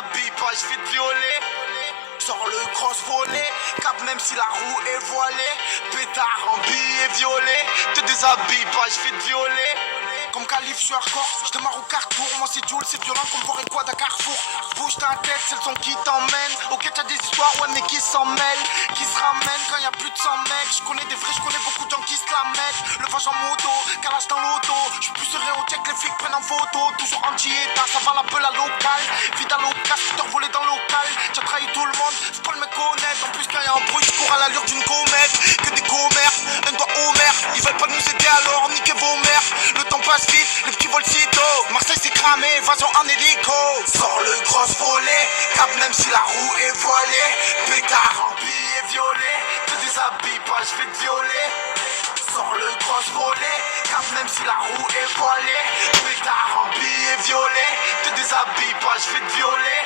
déshabille pas, je vais te violer. Sors le cross volet, cap même si la roue est voilée. Pétard en billet violet, te déshabille pas, je vais te violer. Comme Calif, je suis hardcore, je démarre au carrefour. Moi c'est Jules, c'est violent comme voir et quoi d'un carrefour. Bouge ta tête, c'est le son qui t'emmène. Ok t'as des histoires, ouais mais qui s'en mêlent, qui se ramènent quand y a plus de 100 mecs. Je connais des vrais, je connais beaucoup de gens qui se la mettent. Le vage en moto, calage dans l'auto. Je suis plus serein au check, les flics prennent en photo. Toujours anti-état, ça va la peu la locale. Vida local, scooter volé dans le local. T'as trahi tout le monde, faut pas le me connaître. En plus quand y a un bruit, je cours à l'allure d'une comète. Que des commères, un doigt au maire. Ils veulent pas nous aider alors, niquez vos mères. Le temps passe vite, les petits vols sitôt. Marseille s'est cramé, évasion en hélico. Sors le cross volet, cap même si la roue est voilée. Pétard en billet violet, te déshabille pas, je vais te violer. Sors le cross volet, cap même si la roue est voilée. Pétard en billet violet, te déshabille pas, je vais te violer.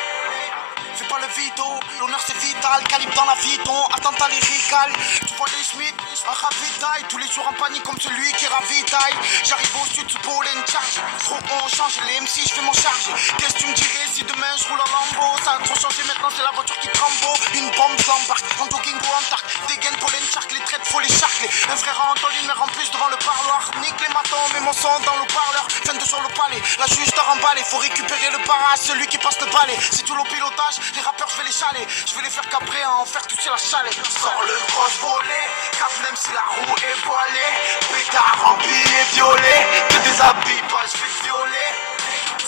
Fais pas le vito, l'honneur c'est vital, calibre dans la viton, attentat lyrical. Tu vois les Schmitt, un ravitaille, tous les jours en panique comme celui qui ravitaille. J'arrive au sud, sous pollen charge, trop on change, les MC je fais mon charge. Qu'est-ce que tu me dirais si demain je roule en lambeau? Ça a trop changé maintenant, c'est la voiture qui tremble. Une bombe j'embarque, en Gingo en tarque, des gaines pollen charque, les traites faut les charcler. Un frère en tôle, une mère en plus devant le parloir. Nique les matons, mets mon son dans le parleur. Fin de jour le palais, la juge dort emballé. Faut récupérer le para, celui qui passe le balai. C'est tout le pilotage. Les rappeurs je vais les chaler, je vais les faire cabrer à en faire toucher la chalet. Sors le cross volet, cap même si la roue est voilée. Pétard en billet violet, te déshabille pas, je vais te violer.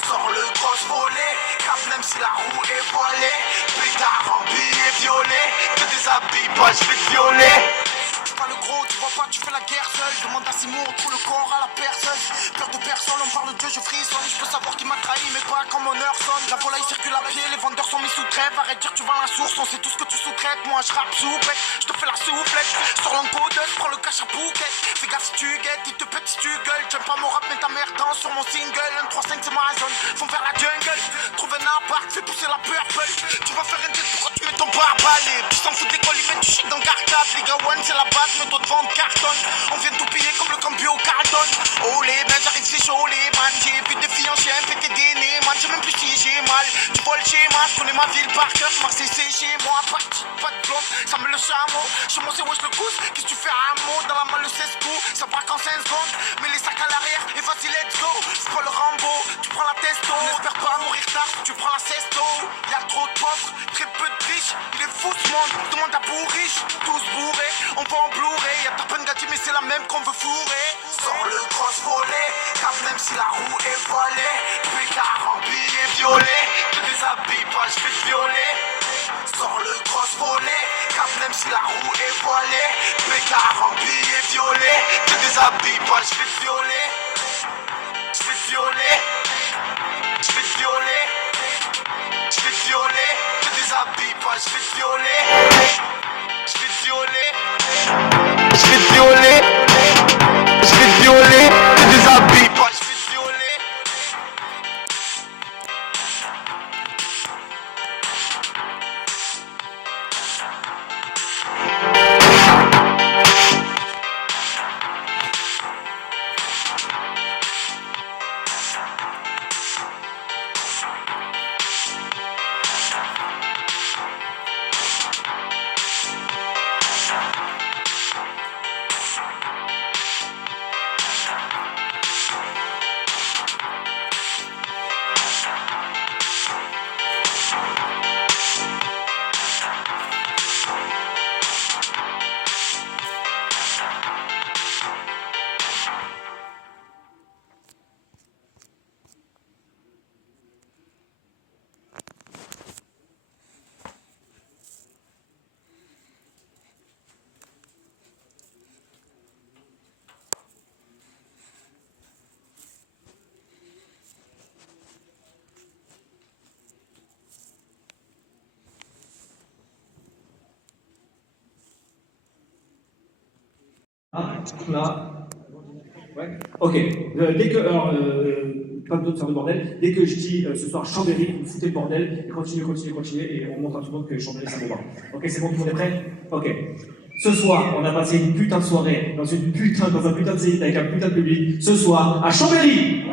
Sors le cross volet, cap même si la roue est voilée. Pétard en billet violet, te déshabille pas, je vais te violer. Pas le gros, tu vois pas, tu fais la guerre seul. Demande à Simon, on trouve le corps à la personne. Peur de personne, on parle de Dieu, je frissonne. Je peux savoir qui m'a trahi, mais pas quand mon heure sonne. La volaille circule à pied, les vendeurs sont mis sous trêve. Arrête de dire tu vends la source, on sait tout ce que tu sous-traites. Moi je rappe souplette, je te fais la souplette. Sur l'encodeuse, prends le cash à bouquet. Fais gaffe si tu guettes, il te pète si tu gueules. J'aime pas mon rap, mais ta mère danse sur mon single. 1, 3, 5, c'est ma zone, faut faire la jungle. Trouve un appart, fais pousser la purple. Tu vas faire un jet, pourquoi tu mets ton barbelé? Puis s'en fout de l'école, ils mettent du shit dans le cartable. Les gars, one, c'est la base. Mais toi de vendre carton, on vient tout piller comme le campio Carlton. Oh les ben j'arrive c'est chaud les man. J'ai vu des filles en chien péter des nez man. Je sais même plus si j'ai mal. Tu vois le schéma, je connais ma ville par cœur. Marseille c'est chez moi, pas de blonde, ça me le chameau. Chez moi c'est wesh le cousse, qu'est-ce que tu fais à un mot? Dans la malle le 16 coups, ça braque en 5 secondes. Mets les sacs à l'arrière et vas-y let's go. C'est pas le Rambo, tu prends la testo. N'espère pas mourir tard, tu prends la cesto. Y'a trop de pauvres, très peu de riches. Il est fou ce monde, demande à bourriche. Tous bourrés, on va en Blu-ray. Y'a ta peine gâtie mais c'est la même qu'on veut fourrer. Sors le cross volet, cap même si la roue est voilée. Pétard en billet violet, te déshabille pas, je vais te violer. Sors le cross volet, cap même si la roue est voilée. Pétard en billet violet, te déshabille pas, je vais te violer. Je vais te violer, je vais te violer, je vais te violer, te déshabille pas, je vais te violer. Je vais te violer, je vais te violer, je vais te violer, te déshabille pas, je vais te violer. Ah, là. Ouais. Ok. Dès que. Alors, pas besoin de faire de bordel. Dès que je dis ce soir Chambéry, vous foutez le bordel, et continuez, et on montre à tout le monde que Chambéry ça va. Ok, c'est bon, tout le monde est prêt? Ok. Ce soir, on a passé une putain de soirée dans un putain de zénith avec un putain de public. Ce soir, à Chambéry!